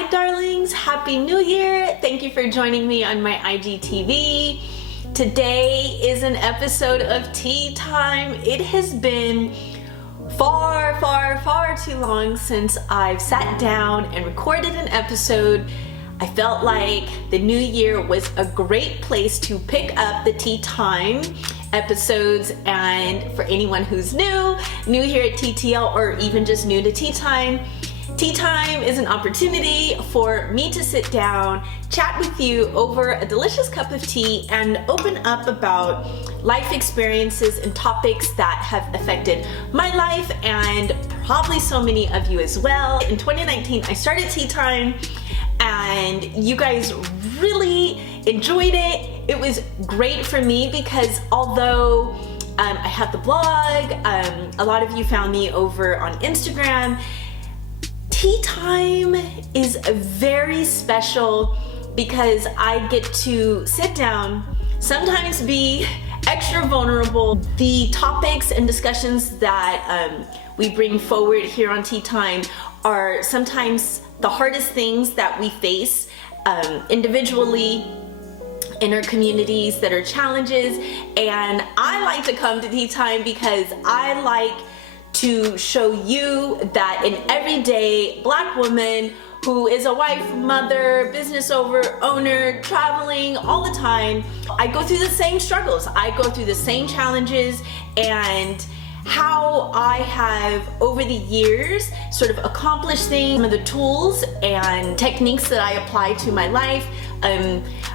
Hi darlings, Happy New Year. Thank you for joining me on my IGTV. Today is an episode of Tea Time. It has been far too long since I've sat down and recorded an episode. I felt like the new year was a great place to pick up the Tea Time episodes, and for anyone who's new here at TTL or even just new to Tea Time is an opportunity for me to sit down, chat with you over a delicious cup of tea, and open up about life experiences and topics that have affected my life and probably so many of you as well. In 2019, I started Tea Time and you guys really enjoyed it. It was great for me because although I have the blog, a lot of you found me over on Instagram. Tea Time is very special because I get to sit down, sometimes be extra vulnerable. The topics and discussions that we bring forward here on Tea Time are sometimes the hardest things that we face individually in our communities that are challenges. And I like to come to Tea Time because I like to show you that an everyday Black woman who is a wife, mother, business owner, traveling all the time, I go through the same struggles. I go through the same challenges, and how I have over the years sort of accomplished things, some of the tools and techniques that I apply to my life.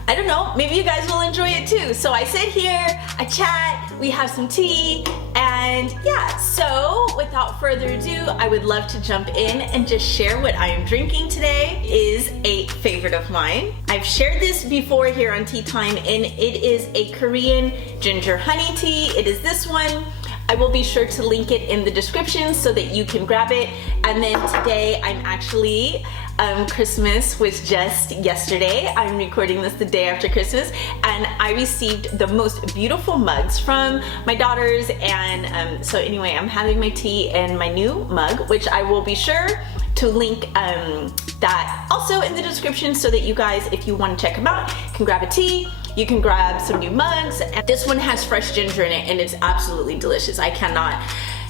I don't know, maybe you guys will enjoy it too. So I sit here, I chat, we have some tea, and yeah, so without further ado, I would love to jump in and just share what I am drinking today. It is a favorite of mine. I've shared this before here on Tea Time, and it is a Korean ginger honey tea. It is this one. I will be sure to link it in the description so that you can grab it. And then today I'm actually, Christmas was just yesterday. I'm recording this the day after Christmas, and I received the most beautiful mugs from my daughters. And so anyway, I'm having my tea in my new mug, which I will be sure to link that also in the description so that you guys, if you want to check them out, can grab a tea. You can grab some new mugs. And this one has fresh ginger in it, and it's absolutely delicious. I cannot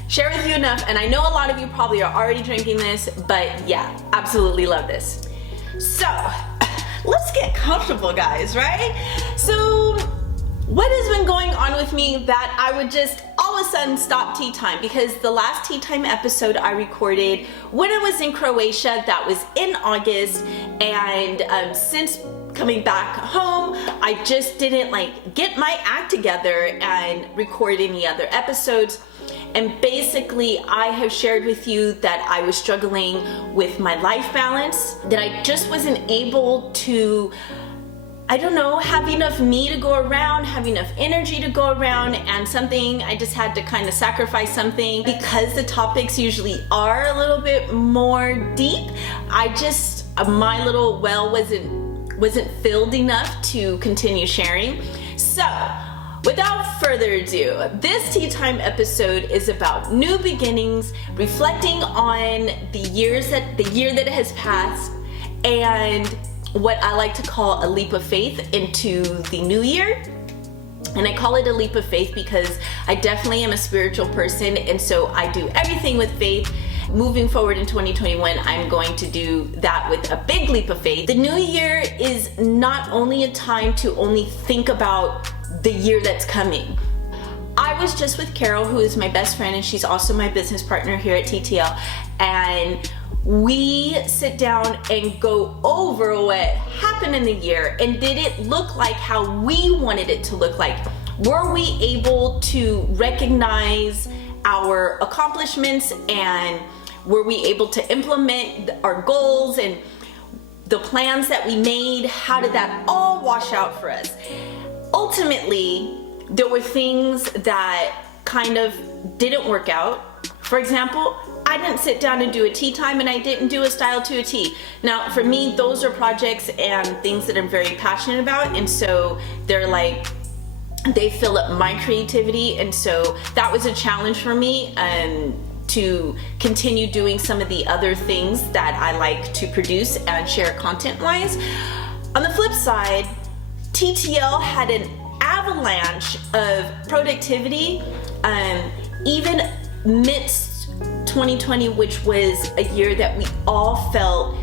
share with you enough, and I know a lot of you probably are already drinking this, but yeah, absolutely love this. So let's get comfortable, guys, right? So what has been going on with me that I would just all of a sudden stop Tea Time? Because the last Tea Time episode I recorded when I was in Croatia, that was in August, and since coming back home, I just didn't get my act together and record any other episodes. And basically, I have shared with you that I was struggling with my life balance, that I just wasn't able to, I don't know, have enough me to go around, have enough energy to go around, and I just had to kind of sacrifice something because the topics usually are a little bit more deep. My little well wasn't filled enough to continue sharing. So without further ado, this Tea Time episode is about new beginnings, reflecting on the year that has passed, and what I like to call a leap of faith into the new year. And I call it a leap of faith because I definitely am a spiritual person, and so I do everything with faith. Moving forward in 2021, I'm going to do that with a big leap of faith. The new year is not only a time to only think about the year that's coming. I was just with Carol, who is my best friend, and she's also my business partner here at TTL, and we sit down and go over what happened in the year, and did it look like how we wanted it to look like? Were we able to recognize our accomplishments, and were we able to implement our goals and the plans that we made? How did that all wash out for us? Ultimately, there were things that kind of didn't work out. For example, I didn't sit down and do a tea time, and I didn't do a style to a tea. Now, for me, those are projects and things that I'm very passionate about, and so they fill up my creativity, and so that was a challenge for me to continue doing some of the other things that I like to produce and share content-wise. On the flip side, TTL had an avalanche of productivity, even amidst 2020, which was a year that we all felt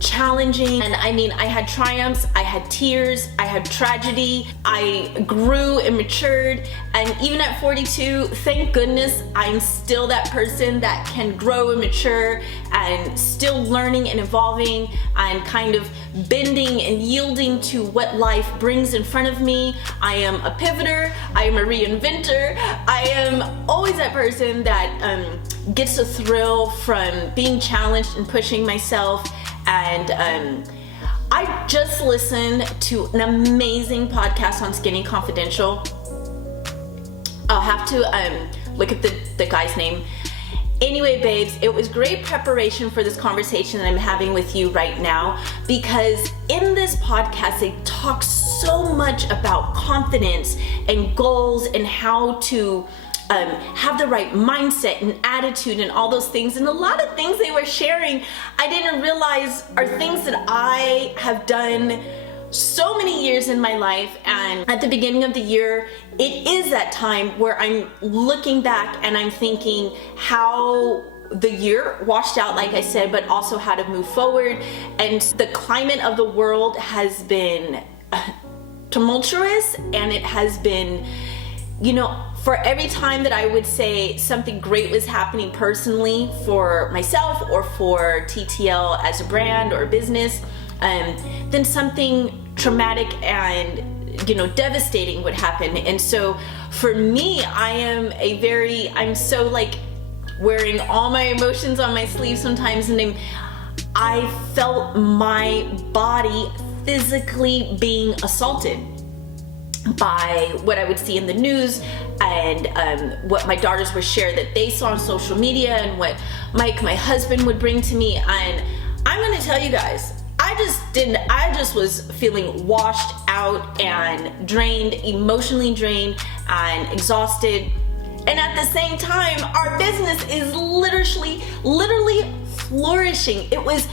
challenging. And I mean, I had triumphs, I had tears, I had tragedy, I grew and matured. And even at 42, thank goodness I'm still that person that can grow and mature and still learning and evolving and kind of bending and yielding to what life brings in front of me. I am a pivoter, I am a reinventor, I am always that person that gets a thrill from being challenged and pushing myself. And I just listened to an amazing podcast on Skinny Confidential. I'll have to look at the guy's name. Anyway, babes, it was great preparation for this conversation that I'm having with you right now, because in this podcast, they talk so much about confidence and goals and how to have the right mindset and attitude and all those things. And a lot of things they were sharing, I didn't realize are things that I have done so many years in my life. And at the beginning of the year, it is that time where I'm looking back and I'm thinking how the year washed out, like I said, but also how to move forward. And the climate of the world has been tumultuous, and it has been, you know, for every time that I would say something great was happening personally for myself or for TTL as a brand or a business, then something traumatic and, you know, devastating would happen. And so for me, I'm so like wearing all my emotions on my sleeve sometimes, and I felt my body physically being assaulted by what I would see in the news and what my daughters would share that they saw on social media, and what Mike, my husband, would bring to me. And I'm gonna tell you guys, I just was feeling washed out and drained, emotionally drained and exhausted. And at the same time, our business is literally flourishing. It was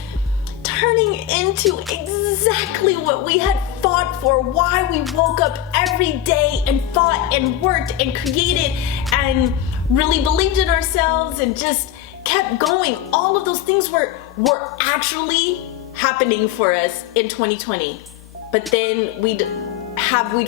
turning into exactly what we had fought for, why we woke up every day and fought and worked and created and really believed in ourselves and just kept going. All of those things were actually happening for us in 2020. But then we'd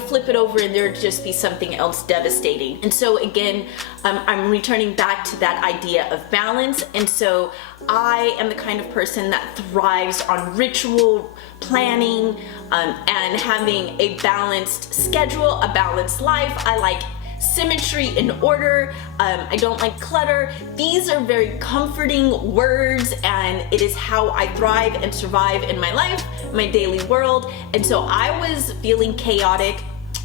flip it over and there'd just be something else devastating. And so again, I'm returning back to that idea of balance. And so I am the kind of person that thrives on ritual planning and having a balanced schedule, a balanced life. I like symmetry and order. I don't like clutter. These are very comforting words, and it is how I thrive and survive in my life, my daily world. And so I was feeling chaotic,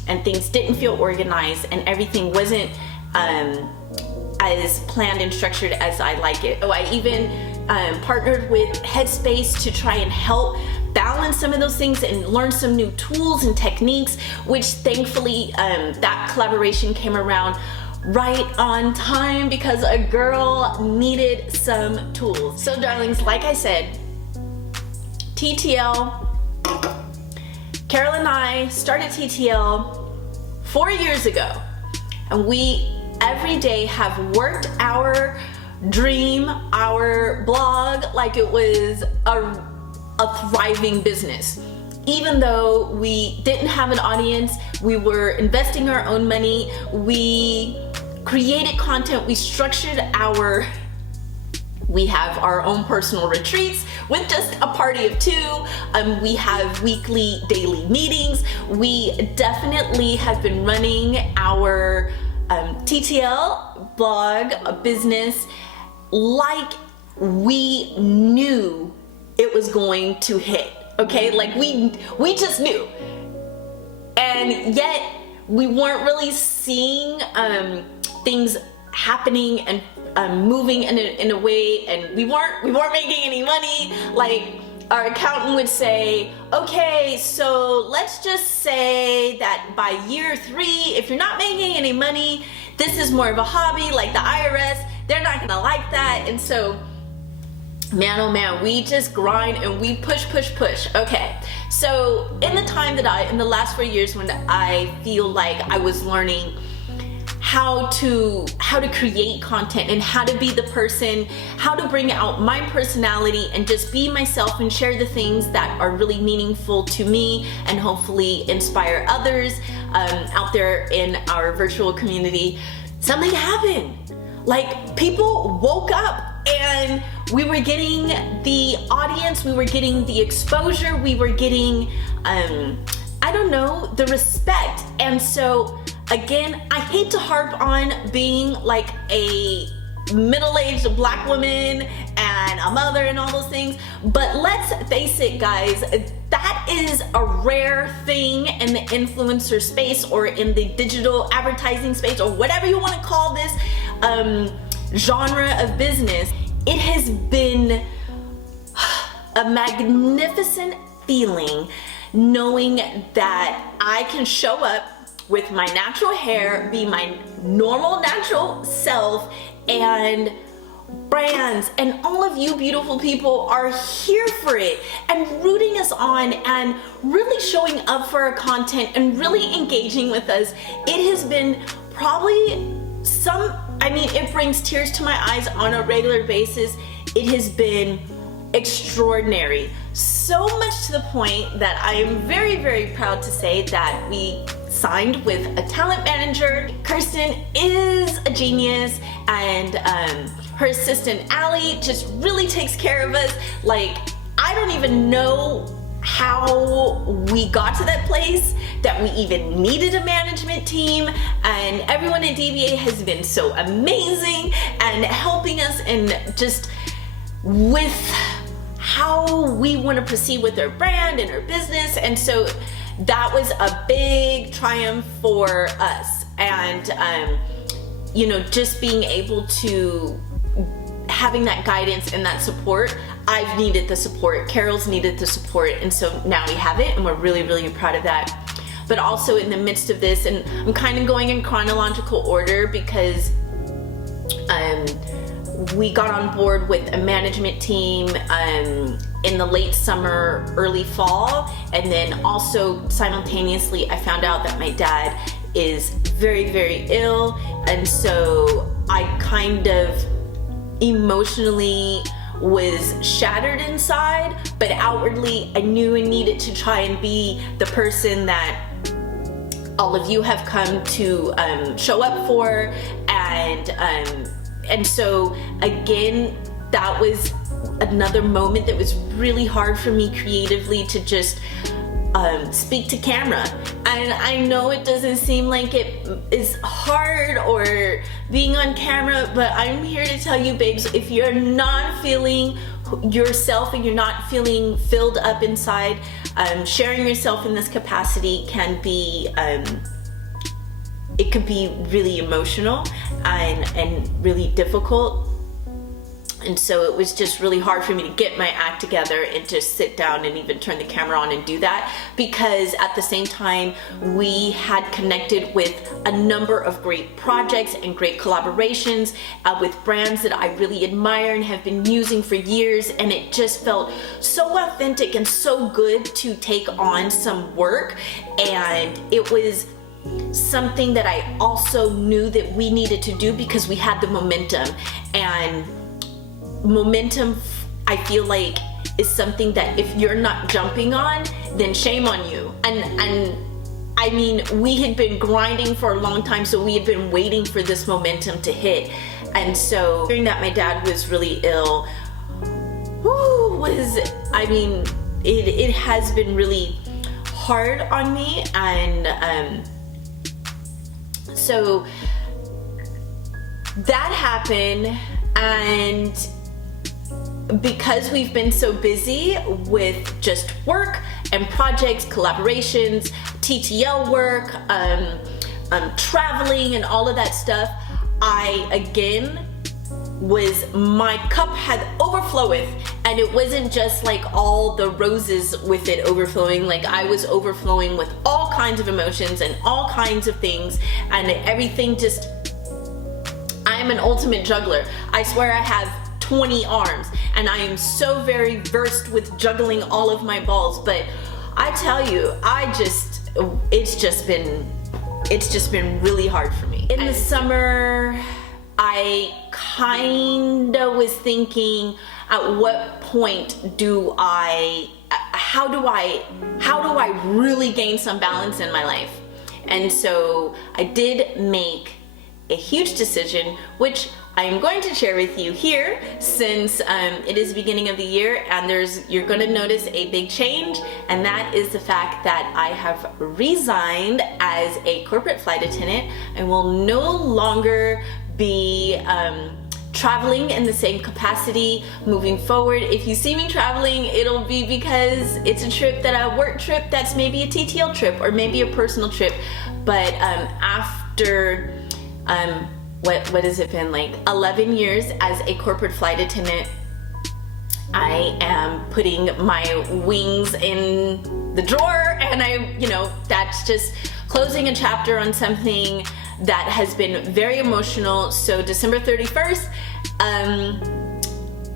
and things didn't feel organized, and everything wasn't as planned and structured as I like it. So I even partnered with Headspace to try and help balance some of those things and learn some new tools and techniques, which thankfully that collaboration came around right on time because a girl needed some tools. So darlings, like I said, TTL, Carol and I started TTL 4 years ago, and we every day have worked our dream, our blog, like it was a thriving business. Even though we didn't have an audience, we were investing our own money, we created content, we have our own personal retreats with just a party of two. We have weekly, daily meetings. We definitely have been running our TTL blog, a business, like we knew it was going to hit, okay? Like we just knew. And yet we weren't really seeing things happening and moving in a way, and we weren't making any money. Like our accountant would say, okay, so let's just say that by year 3, if you're not making any money, this is more of a hobby, like the IRS. they're not gonna like that. And so, man, oh man, we just grind and we push. Okay, so in the last 4 years when I feel like I was learning how to create content and how to be the person, how to bring out my personality and just be myself and share the things that are really meaningful to me and hopefully inspire others out there in our virtual community, something happened. Like, people woke up and we were getting the audience, we were getting the exposure, we were getting, I don't know, the respect. And so again, I hate to harp on being like a middle-aged black woman and a mother and all those things, but let's face it, guys, that is a rare thing in the influencer space or in the digital advertising space or whatever you want to call this genre of business. It has been a magnificent feeling knowing that I can show up with my natural hair, be my normal natural self, and brands and all of you beautiful people are here for it and rooting us on and really showing up for our content and really engaging with us. It has been probably it brings tears to my eyes on a regular basis. It has been extraordinary. So much to the point that I am very, very proud to say that we signed with a talent manager. Kirsten is a genius, and her assistant Allie just really takes care of us. Like, I don't even know how we got to that place, that we even needed a management team, and everyone at DBA has been so amazing and helping us and just with how we want to proceed with our brand and our business. And so that was a big triumph for us. And just being able to having that guidance and that support. I've needed the support, Carol's needed the support, and so now we have it and we're really, really proud of that. But also in the midst of this, and I'm kind of going in chronological order because we got on board with a management team in the late summer, early fall, and then also simultaneously I found out that my dad is very, very ill, and so I kind of emotionally was shattered inside, but outwardly I knew I needed to try and be the person that all of you have come to show up for, and so again, that was another moment that was really hard for me creatively to just speak to camera. And I know it doesn't seem like it is hard or being on camera, but I'm here to tell you, babes, if you're not feeling yourself and you're not feeling filled up inside, sharing yourself in this capacity can be it could be really emotional and really difficult. And so it was just really hard for me to get my act together and just sit down and even turn the camera on and do that, because at the same time we had connected with a number of great projects and great collaborations with brands that I really admire and have been using for years, and it just felt so authentic and so good to take on some work. And it was something that I also knew that we needed to do because we had the momentum, and momentum, I feel like, is something that if you're not jumping on, then shame on you. And I mean, we had been grinding for a long time, so we had been waiting for this momentum to hit. And so hearing that my dad was really ill, it has been really hard on me. And so that happened, and because we've been so busy with just work and projects, collaborations, TTL work, traveling and all of that stuff, my cup had overfloweth, and it wasn't just like all the roses with it overflowing. Like, I was overflowing with all kinds of emotions and all kinds of things, and everything just, I am an ultimate juggler. I swear I have 20 arms, and I am so very versed with juggling all of my balls. But I tell you, it's just been really hard for me. In the summer, I kinda was thinking, at what point how do I really gain some balance in my life? And so I did make a huge decision, which I am going to share with you here, since it is the beginning of the year, and you're going to notice a big change, and that is the fact that I have resigned as a corporate flight attendant and will no longer be traveling in the same capacity moving forward. If you see me traveling, it'll be because it's a work trip that's maybe a TTL trip or maybe a personal trip. But after what has it been, like 11 years as a corporate flight attendant, I am putting my wings in the drawer, and that's just closing a chapter on something that has been very emotional. So December 31st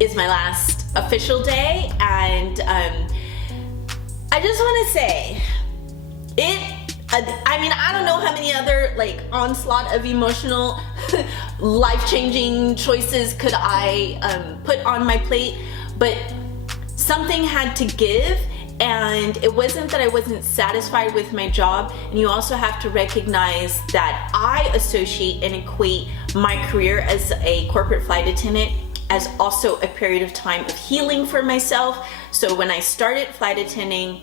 is my last official day, and I just want to say I don't know how many other onslaught of emotional life-changing choices could I put on my plate, but something had to give. And it wasn't that I wasn't satisfied with my job. And you also have to recognize that I associate and equate my career as a corporate flight attendant as also a period of time of healing for myself. So when I started flight attending,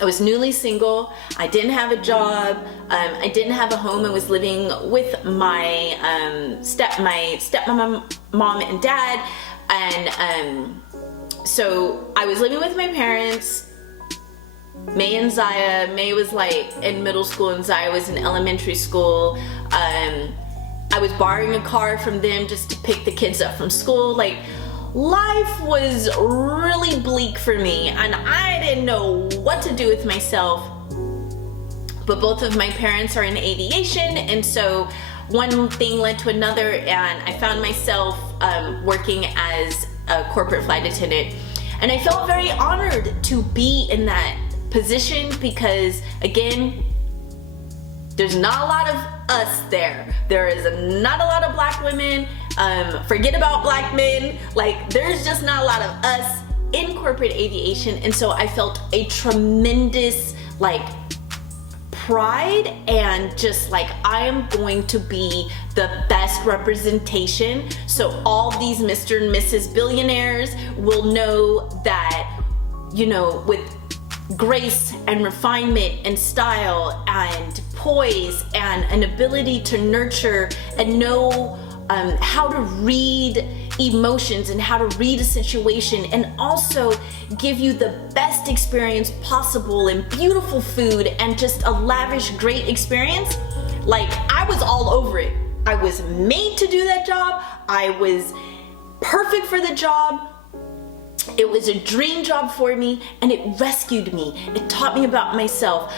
I was newly single. I didn't have a job. I didn't have a home. I was living with my stepmom, mom and dad, and so I was living with my parents, May and Zaya. May was in middle school and Zaya was in elementary school. I was borrowing a car from them just to pick the kids up from school. Life was really bleak for me, and I didn't know what to do with myself. But both of my parents are in aviation, and so one thing led to another, and I found myself working as a corporate flight attendant, and I felt very honored to be in that position because, again, there's not a lot of us there. There is not a lot of black women. Forget about black men. There's just not a lot of us in corporate aviation, and so I felt a tremendous pride and just I am going to be the best representation, so all these Mr. and Mrs. billionaires will know that, with grace and refinement and style and poise and an ability to nurture and know how to read emotions and how to read a situation, and also give you the best experience possible and beautiful food and just a lavish, great experience. I was all over it. I was made to do that job. I was perfect for the job. It was a dream job for me, and it rescued me. It taught me about myself.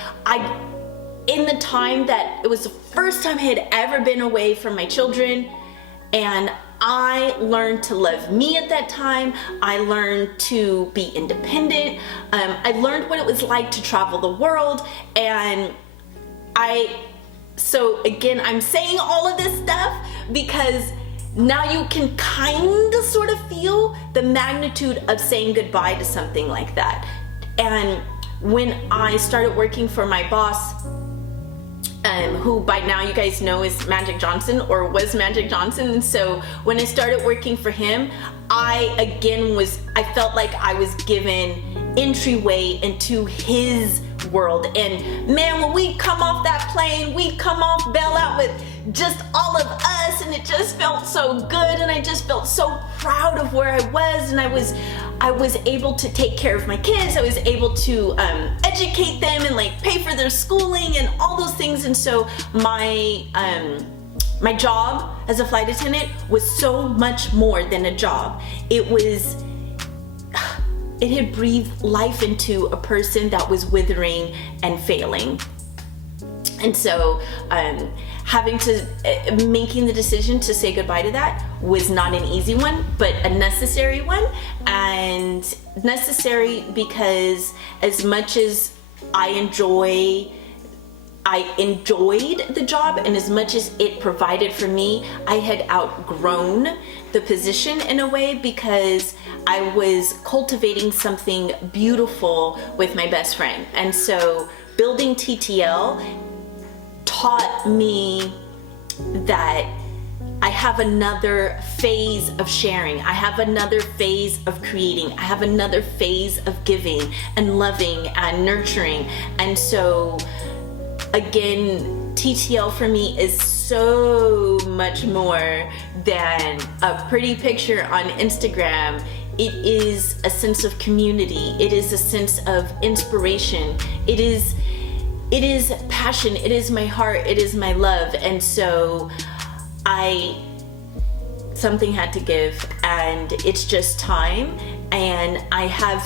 In the time that it was the first time I had ever been away from my children, and I learned to love me at that time. I learned to be independent. I learned what it was like to travel the world, and so again, I'm saying all of this stuff because now you can kind of sort of feel the magnitude of saying goodbye to something like that. And when I started working for my boss, who by now you guys know is Magic Johnson, or was Magic Johnson, and so when I started working for him, I felt like I was given entryway into his world. And man, when we come off that plane, we come off bail out with just all of us, and it just felt so good, and I just felt so proud of where I was, and I was able to take care of my kids. I was able to educate them and pay for their schooling and all those things. And so my job as a flight attendant was so much more than a job. It had breathed life into a person that was withering and failing. And so making the decision to say goodbye to that was not an easy one, but a necessary one. And necessary because as much as I enjoyed the job, and as much as it provided for me, I had outgrown the position in a way, because I was cultivating something beautiful with my best friend. And so building TTL taught me that I have another phase of sharing. I have another phase of creating. I have another phase of giving and loving and nurturing. And so again, TTL for me is so much more than a pretty picture on Instagram. It is a sense of community. It is a sense of inspiration. It is passion. It is my heart. It is my love. And so something had to give, and it's just time. And I have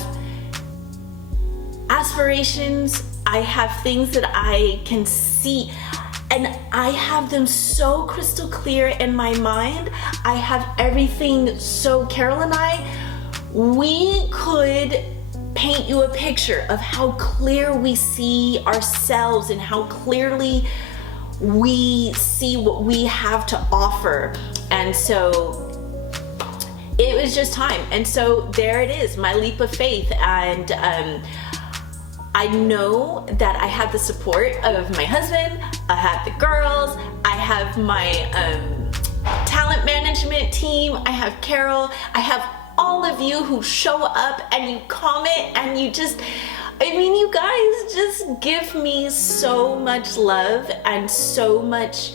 aspirations. I have things that I can see, and I have them so crystal clear in my mind. I have everything. So Carol and I, we could paint you a picture of how clear we see ourselves and how clearly we see what we have to offer. And so it was just time. And so there it is, my leap of faith. And I know that I have the support of my husband, I have the girls, I have my talent management team, I have Carol, I have all of you who show up and you comment, and you guys just give me so much love and so much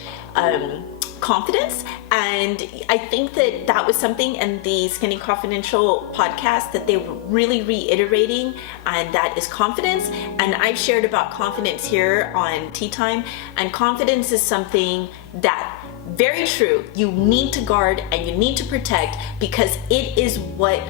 confidence. And I think that was something in the Skinny Confidential podcast that they were really reiterating, and that is confidence. And I've shared about confidence here on Tea Time, and confidence is something that, very true, you need to guard and you need to protect, because it is what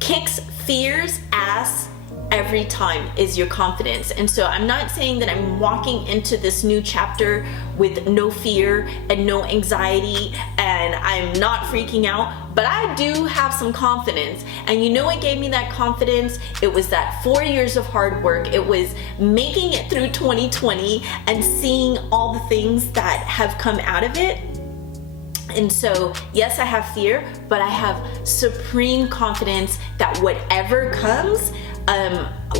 kicks fear's ass every time, is your confidence. And so I'm not saying that I'm walking into this new chapter with no fear and no anxiety, and I'm not freaking out, but I do have some confidence. And you know what gave me that confidence? It was that 4 years of hard work. It was making it through 2020 and seeing all the things that have come out of it. And so, yes, I have fear, but I have supreme confidence that whatever comes,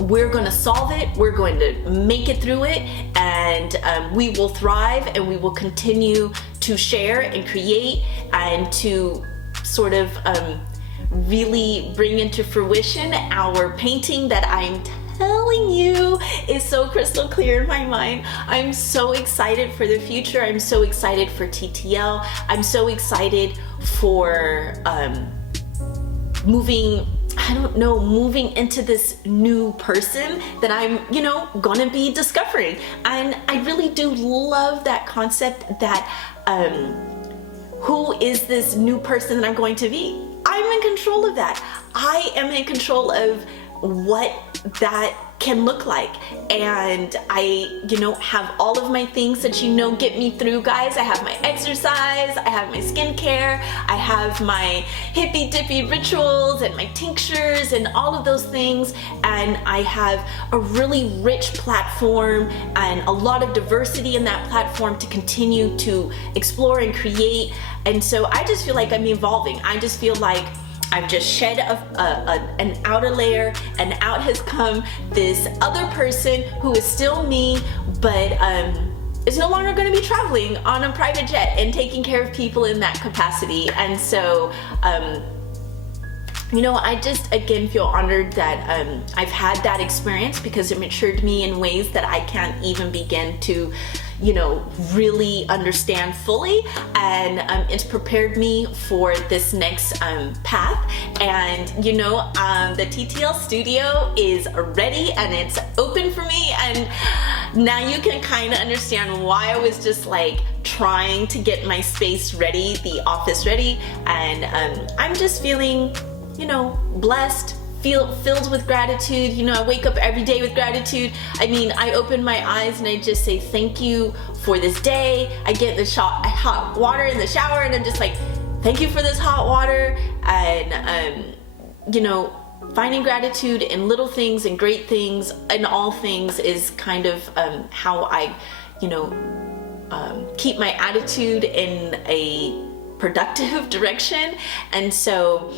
we're going to solve it, we're going to make it through it, and we will thrive, and we will continue to share and create, and to sort of really bring into fruition our painting that I'm telling you is so crystal clear in my mind. I'm so excited for the future. I'm so excited for TTL. I'm so excited for moving into this new person that I'm, gonna be discovering. And I really do love that concept that who is this new person that I'm going to be? I'm in control of that. I am in control of what that can look like. And I, have all of my things that, get me through, guys. I have my exercise, I have my skincare, I have my hippy dippy rituals and my tinctures and all of those things. And I have a really rich platform and a lot of diversity in that platform to continue to explore and create. And so I just feel like I'm evolving. I just feel like I've just shed an outer layer, and out has come this other person who is still me, but is no longer going to be traveling on a private jet and taking care of people in that capacity. And so, I just again feel honored that I've had that experience, because it matured me in ways that I can't even begin to really understand fully. And it's prepared me for this next path. And the TTL studio is ready and it's open for me. And now you can kind of understand why I was just like trying to get my space ready, the office ready. And I'm just feeling, blessed, filled with gratitude. You know, I wake up every day with gratitude. I mean, I open my eyes and I just say thank you for this day. I get the hot water in the shower and I'm just like, thank you for this hot water. And you know, finding gratitude in little things and great things and all things is kind of how I, you know, keep my attitude in a productive direction. And so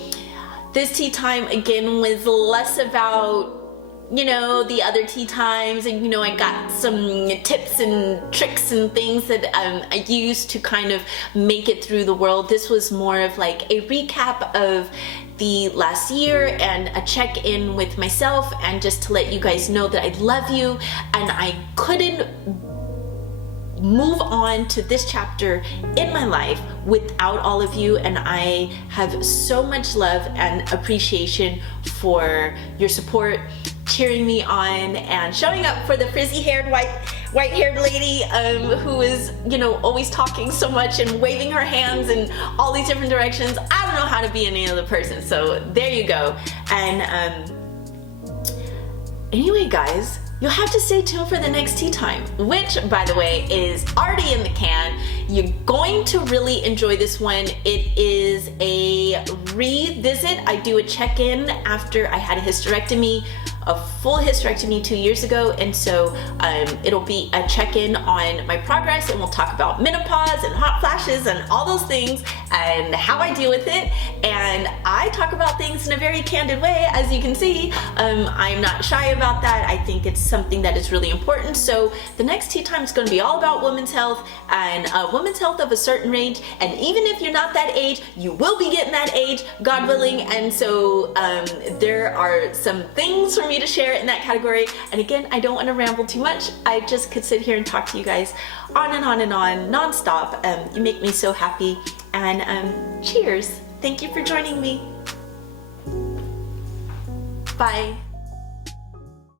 this tea time again was less about, you know, the other tea times, and you know, I got some tips and tricks and things that I used to kind of make it through the world. This was more of like a recap of the last year and a check-in with myself, and just to let you guys know that I love you and I couldn't move on to this chapter in my life without all of you, and I have so much love and appreciation for your support, cheering me on, and showing up for the frizzy-haired, white-haired lady who is, you know, always talking so much and waving her hands in all these different directions. I don't know how to be any other person, so there you go. And anyway, guys, you'll have to stay tuned for the next tea time, which, by the way, is already in the can. You're going to really enjoy this one. It is a revisit. I do a check-in after I had a hysterectomy, a full hysterectomy 2 years ago, and so it'll be a check-in on my progress, and we'll talk about menopause and hot flashes and all those things and how I deal with it. And I talk about things in a very candid way, as you can see. I'm not shy about that. I think it's something that is really important. So the next tea time is going to be all about women's health, and women's health of a certain range, and even if you're not that age, you will be getting that age, God willing. And so there are some things for me to share in that category. And again, I don't want to ramble too much. I just could sit here and talk to you guys on and on and on non-stop. You make me so happy. And cheers. Thank you for joining me. Bye.